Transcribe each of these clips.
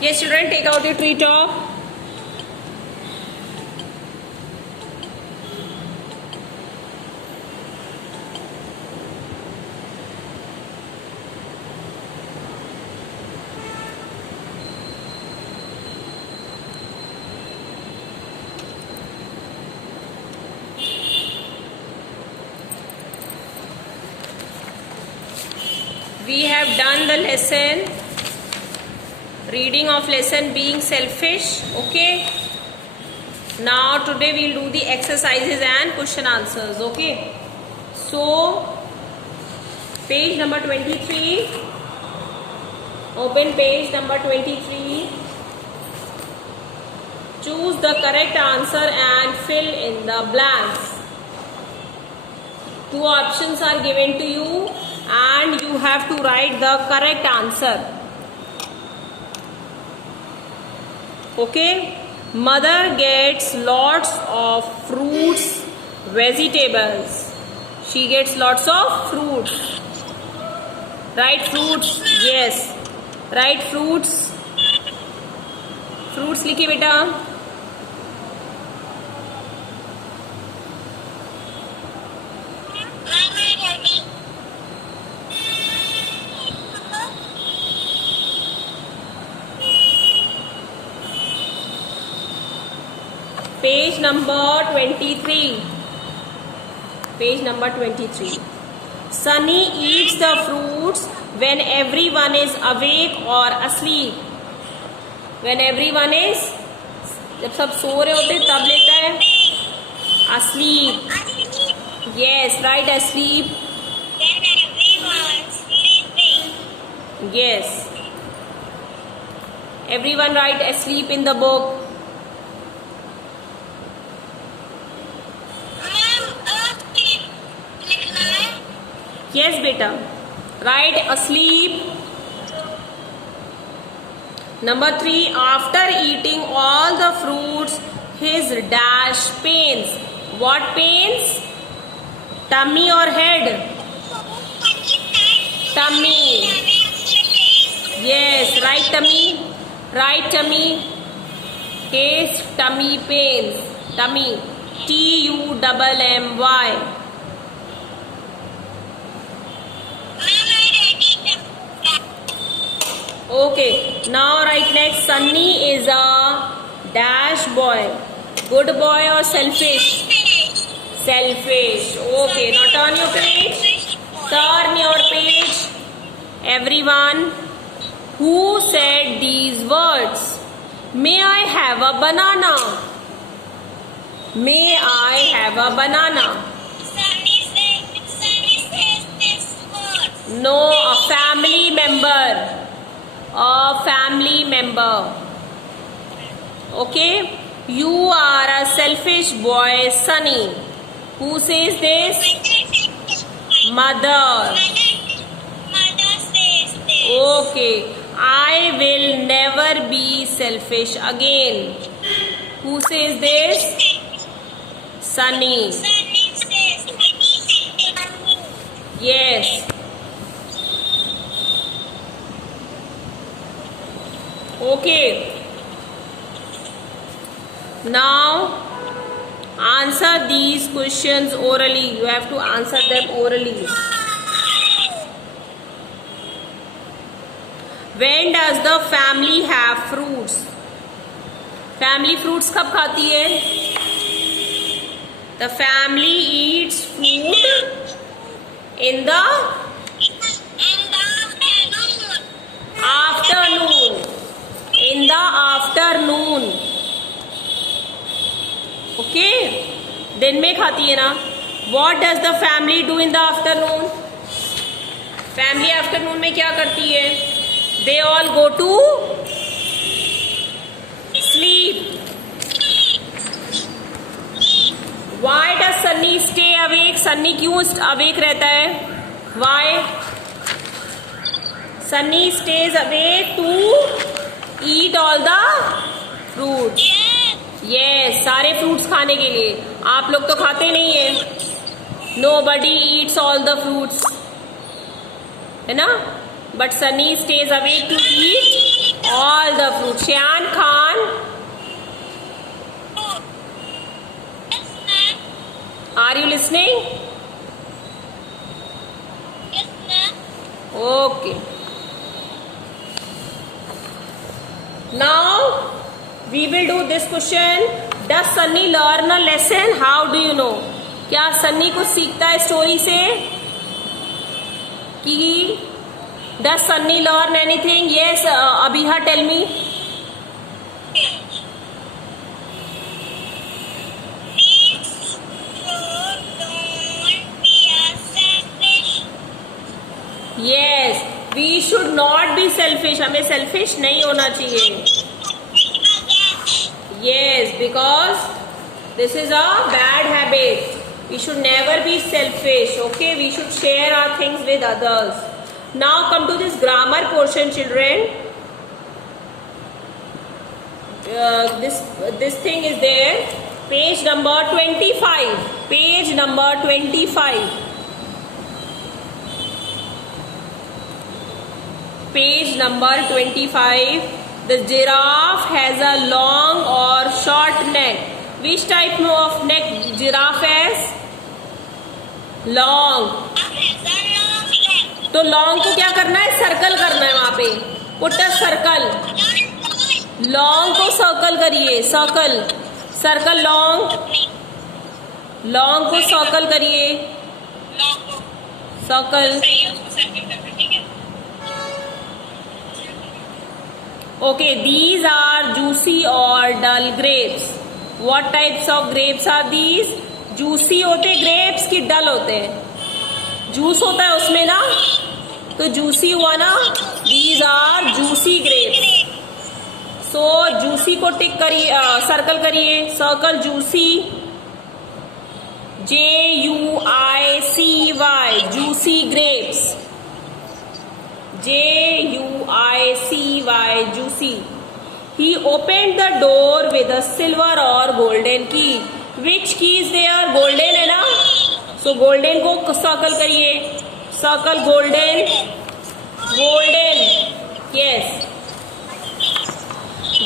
Yes, children, take out your tree top. We have done the lesson, reading of lesson being selfish. Okay. Now today we will do the exercises and question answers. Okay. So page number 23. Open page number 23. Choose the correct answer and fill in the blanks. Two options are given to you and you have to write the correct answer. Okay. Mother gets lots of fruits, vegetables. She gets lots of fruits. Write fruits. Yes. Write fruits. Fruits लिखिए बेटा. Page number 23. Page number 23. Sunny eats the fruits when everyone is awake or asleep. When everyone is, जब सब सो रहे होते तब लेता है. Asleep. Yes, right, asleep. When everyone's sleeping. Yes. Everyone write asleep in the book. Yes, beta. Write asleep. Number 3. After eating all the fruits, his dash pains. What pains? Tummy or head? Tummy. Yes, write tummy. Write tummy. His tummy pains. Tummy. TUMMY. Okay, now write next. Sunny is a dash boy. Good boy or selfish? Selfish. Okay, now turn your page. Turn your page. Everyone, who said these words? May I have a banana? May I have a banana? Sunny says this word. No, a family member. A family member. Okay, you are a selfish boy, Sunny. Who says this? Mother. Mother says this. Okay, I will never be selfish again. Who says this? Sunny. Sunny says Yes. Okay. Now answer these questions orally. You have to answer them orally. When does the family have fruits? Family fruits कब खाती है? The family eats food in the afternoon. In the afternoon. Okay. दिन में खाती है ना. What does the family do in the afternoon? Family afternoon में क्या करती है? They all go to sleep. Why does Sunny stay awake? Sunny क्यों awake रहता है? Why? Sunny stays awake to eat all the fruits. Yes, सारे fruits खाने के लिए. आप लोग तो खाते नहीं है. Nobody eats all the fruits. है ना? But Sunny stays awake to eat All the fruits. Shayan Khan, Yes, ma'am. are you listening? Yes, ma'am. Okay. Now we will do this question. Does Sunny learn a lesson? How do you know? क्या सन्नी कुछ सीखता है story से? कि does Sunny learn anything? Yes, Abhiha, tell me. Yes, we should not be selfish. हमें selfish नहीं होना चाहिए. Yes, because this is a bad habit. We should never be selfish. Okay, we should share our things with others. Now come to this grammar portion, children. This thing is there. Page number 25. Page number 25. Page number 25. The giraffe has a long or short neck. Which type of neck giraffe has? Long. तो long को क्या करना है? Circle करना है वहां पे. Put a circle. Long को सर्कल करिए. सर्कल. Circle long. लॉन्ग को सर्कल करिए. Circle. Okay, these are juicy or dull grapes. What types of grapes are these? Juicy होते grapes कि dull होते हैं? जूस होता है उसमें ना, तो juicy हुआ ना. These are juicy grapes. So juicy को टिक करिए, सर्कल करिए. Circle juicy. Juicy. Juicy grapes. Juicy. Juicy. He opened the door with a silver or golden key. Which key is there? Golden है ना, so golden को circle करिए. Circle golden. Golden. Yes.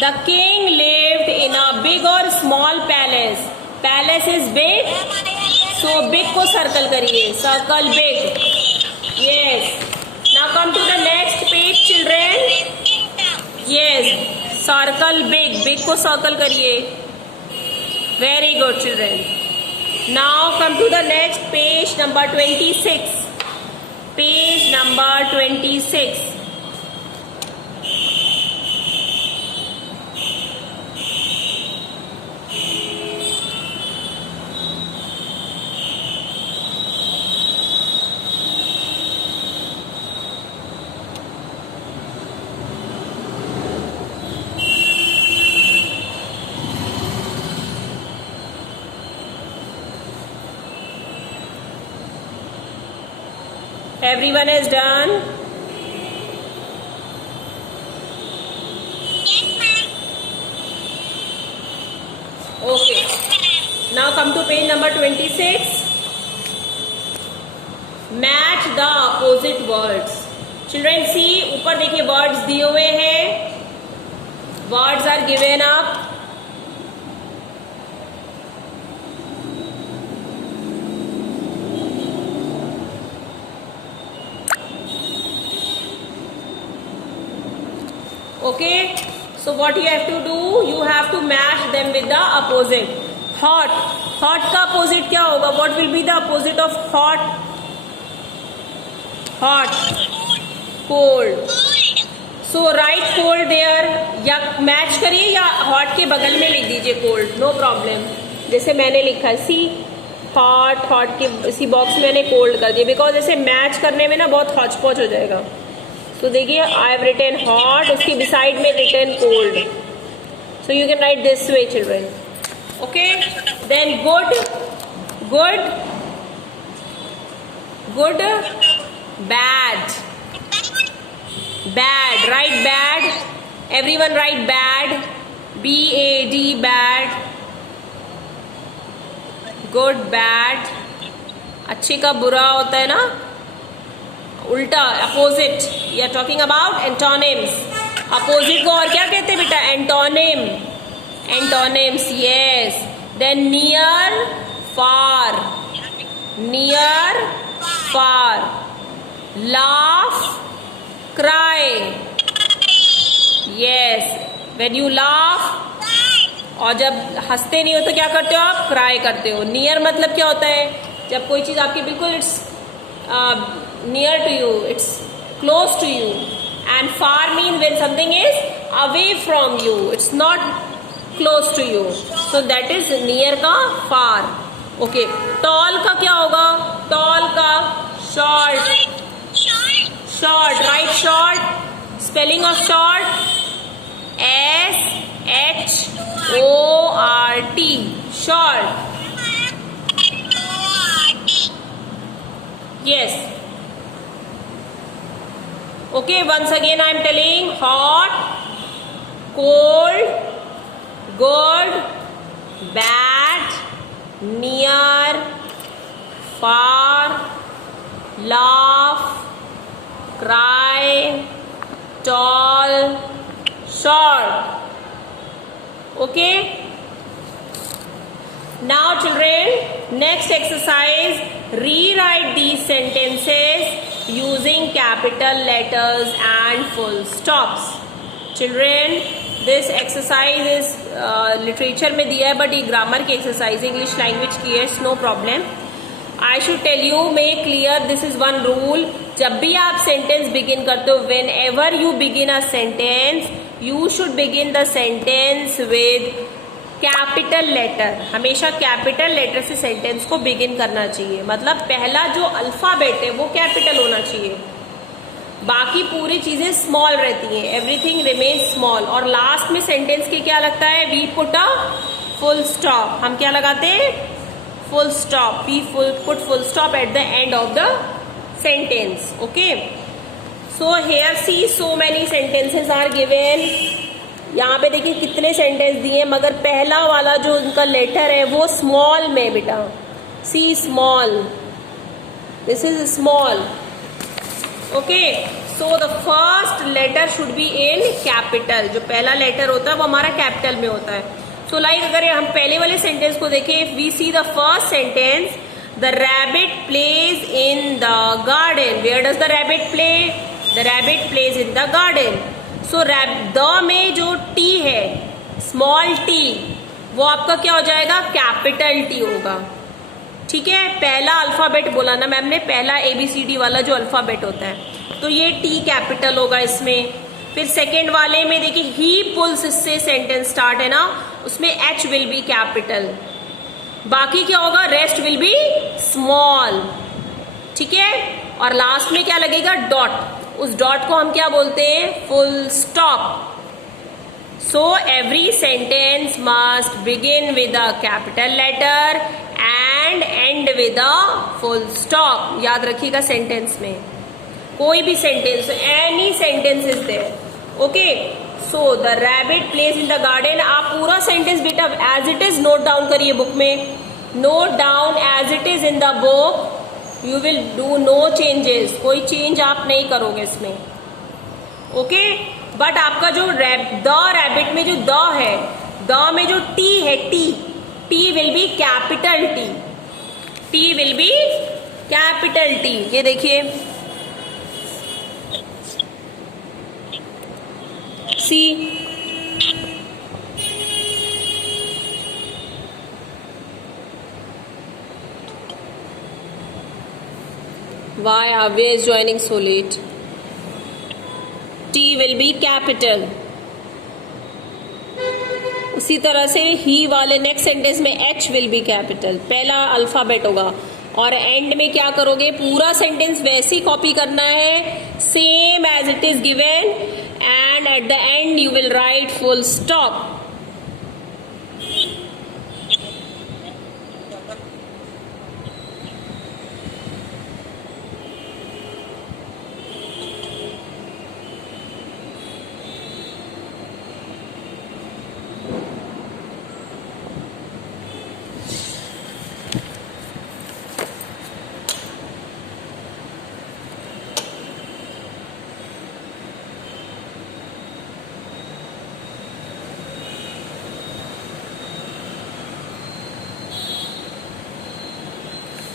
The king lived in a big or small palace. Palace is big, so big को circle करिए. Circle big. Yes. Now come to the next page, children. Yes. Circle big. Big को circle करिए. Very good, children. Now come to the next page, number 26. Page number 26. Everyone is done? Okay. Now come to page number 26. Match the opposite words. Children see, ऊपर देखिए words दिए हुए हैं. Words are given up. Okay, so what you have to do, you have to match them with the opposite. Hot. Hot का opposite क्या होगा? What will be the opposite of hot? Hot. Cold. So write cold there. या match करिए या hot के बगल में लिख दीजिए cold. No problem. जैसे मैंने लिखा है, see hot, hot के इसी बॉक्स में मैंने cold कर दिया, because ऐसे मैच करने में ना बहुत हॉच पॉच हो जाएगा. तो देखिए, आई हैव रिटन हॉट, उसके बिसाइड में written cold. So you can write this way, children. Okay, then good. Good. Good. Bad. Bad. Write bad. Everyone write bad. BAD. Bad. Good. Bad. अच्छे का बुरा होता है ना, उल्टा, opposite. We are talking about antonyms. Opposite को और क्या कहते हैं बेटा? Antonym, antonyms, yes. Then near, far, near, far. Laugh, cry, yes. When you laugh, और जब हंसते नहीं हो तो क्या करते हो आप? क्राई करते हो. नियर मतलब क्या होता है? जब कोई चीज आपकी बिल्कुल it's near to you, it's close to you. And far mean when something is away from you, it's not close to you, so that is near का फार. ओके. टॉल का क्या होगा? टॉल का short, short. Right, short. Spelling of short SHORT, short. Yes. Okay, once again I am telling: hot, cold, good, bad, near, far, laugh, cry, tall, short. Okay. Now children, next exercise, rewrite these sentences using capital letters and full stops. Children, this exercise is literature में दिया है, but ये grammar की exercise, English language की है, no problem. I should tell you, make clear, this is one rule. जब भी आप sentence begin करते हो, whenever you begin a sentence, you should begin the sentence with capital letter. हमेशा capital letter से sentence को बिगिन करना चाहिए. मतलब पहला जो अल्फाबेट है वो कैपिटल होना चाहिए, बाकी पूरी चीजें स्मॉल रहती हैं. Everything remains small. और लास्ट में सेंटेंस के क्या लगता है? We put a full stop. हम क्या लगाते हैं? Full stop. We put full stop at the end of the sentence. Okay. So here see so many sentences are given. यहाँ पे देखिए कितने सेंटेंस दिए, मगर पहला वाला जो उनका लेटर है वो स्मॉल में बेटा. C small, this is small. Okay. So the first letter should be in capital. जो पहला लेटर होता है वो हमारा कैपिटल में होता है. सो लाइक अगर हम पहले वाले सेंटेंस को देखें, if we see the first sentence, the rabbit plays in the garden. Where does the rabbit play? The rabbit plays in the garden. So the में जो टी है, स्मॉल टी, वो आपका क्या हो जाएगा? कैपिटल टी होगा. ठीक है. पहला अल्फाबेट बोला ना मैम ने, पहला ABCD वाला जो अल्फाबेट होता है, तो ये टी कैपिटल होगा इसमें. फिर सेकेंड वाले में देखिए ही पुल्स, इससे सेंटेंस स्टार्ट है ना, उसमें H विल बी कैपिटल. बाकी क्या होगा? Rest will be small. ठीक है. और लास्ट में क्या लगेगा? डॉट. उस डॉट को हम क्या बोलते हैं? Full stop. So every sentence must begin with a capital letter and end with a full stop. याद रखिएगा सेंटेंस में, कोई भी sentence, any sentence is there. Okay. So the rabbit plays in the garden. आप पूरा sentence बेटा as it is note down करिए book में. Note down as it is in the book. You will do no changes. कोई change आप नहीं करोगे इसमें. ओके. बट आपका जो द रैबिट में जो द है, द में जो टी है, T will be capital T. T will be capital T. ये देखिए सी. Why Avya is joining so late? T will be capital. उसी तरह से ही वाले नेक्स्ट सेंटेंस में H will be capital. पहला अल्फाबेट होगा. और एंड में क्या करोगे? पूरा सेंटेंस वैसे ही कॉपी करना है, same as it is given, and at the end you will write full stop.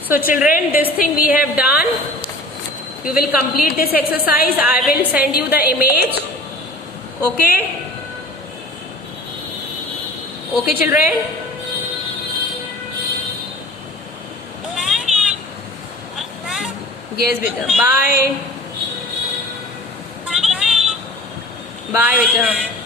So children, this thing we have done. You will complete this exercise. I will send you the image. Okay? Okay children? Yes beta. Bye. Bye beta.